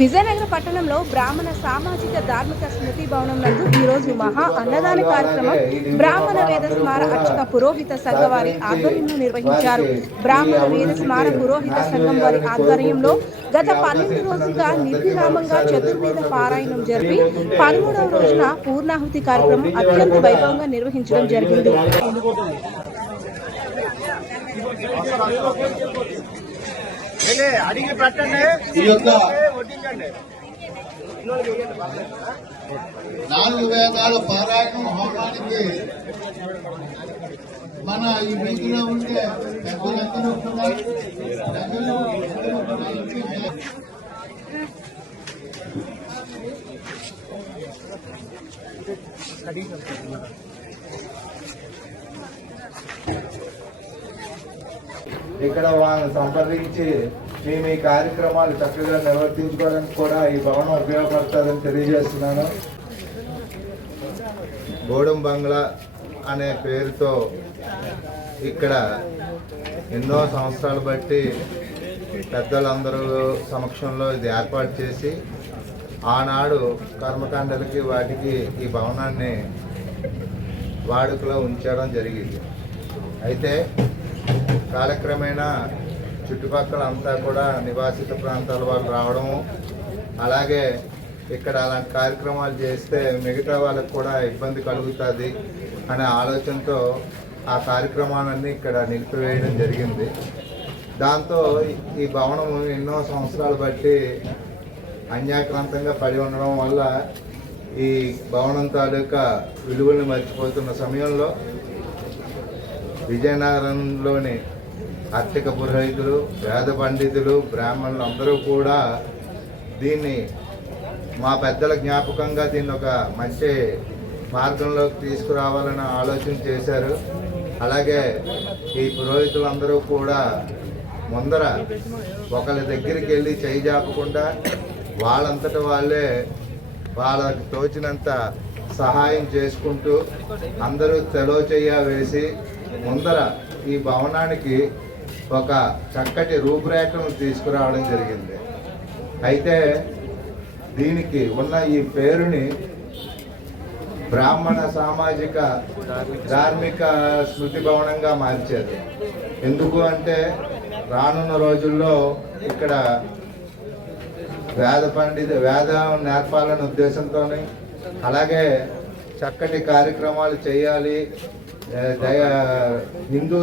విజయనగర పట్టణంలో బ్రాహ్మణ సామాజిక ధార్మిక స్మృతి భవనం నందు ఈరోజు మహా అన్నదాన కార్యక్రమం బ్రాహ్మణ వేద స్మార అర్చక పురోహిత సంఘ వారి ఆధ్వర్యంలో నిర్వహించారు. బ్రాహ్మణ వేద స్మార పురోహిత సంఘం వారి ఆధ్వర్యంలో గత 12 రోజులుగా నిర్విరామంగా చతుర్వేద పారాయణం జరిపి 13వ రోజున పూర్ణాహుతి కార్యక్రమం అత్యంత వైభవంగా నిర్వహించడం జరిగింది. అడిగి పెట్టండి. ఈ యొక్క 4 వేదాల పారాయణం హోమానికి మన ఈ వీధిలో ఉండే పెద్దలందరూ కూడా ఇక్కడ వాళ్ళని సంప్రదించి మేము ఈ కార్యక్రమాలు చక్కగా నిర్వర్తించుకోవడానికి కూడా ఈ భవనం ఉపయోగపడుతుందని తెలియజేస్తున్నాను. గోడం బంగ్లా అనే పేరుతో ఇక్కడ ఎన్నో సంవత్సరాలు బట్టి పెద్దలందరూ సమక్షంలో ఇది ఏర్పాటు చేసి ఆనాడు కర్మకాండలకి వాటికి ఈ భవనాన్ని వాడుకలో ఉంచడం జరిగింది. అయితే కాలక్రమేణా చుట్టుపక్కల అంతా కూడా నివాసిత ప్రాంతాల వాళ్ళు రావడము, అలాగే ఇక్కడ అలాంటి కార్యక్రమాలు చేస్తే మిగతా వాళ్ళకు కూడా ఇబ్బంది కలుగుతుంది అనే ఆలోచనతో ఆ కార్యక్రమాలన్నీ ఇక్కడ నిలిపివేయడం జరిగింది. దాంతో ఈ భవనం ఎన్నో సంవత్సరాలు బట్టి అన్యాక్రాంతంగా పడి ఉండడం వల్ల ఈ భవనం తాలూకా విలువల్ని మర్చిపోతున్న సమయంలో విజయనగరంలోని అర్చక పురోహితులు, వేద పండితులు, బ్రాహ్మణులు అందరూ కూడా దీన్ని మా పెద్దల జ్ఞాపకంగా దీన్ని ఒక మంచి మార్గంలోకి తీసుకురావాలని ఆలోచన చేశారు. అలాగే ఈ పురోహితులందరూ కూడా ముందర ఒకరి దగ్గరికి వెళ్ళి చేయి జాపకుండా వాళ్ళంతట వాళ్ళే వాళ్ళకి తోచినంత సహాయం చేసుకుంటూ అందరూ తెలో చెయ్య వేసి ముందర ఈ భవనానికి ఒక చక్కటి రూపురేఖను తీసుకురావడం జరిగింది. అయితే దీనికి ఉన్న ఈ పేరుని బ్రాహ్మణ సామాజిక ధార్మిక స్మృతి భవనంగా మార్చారు. ఎందుకు అంటే రానున్న రోజుల్లో ఇక్కడ వేదం నేర్పాలనే ఉద్దేశంతోనే, అలాగే చక్కటి కార్యక్రమాలు చేయాలి, హిందూ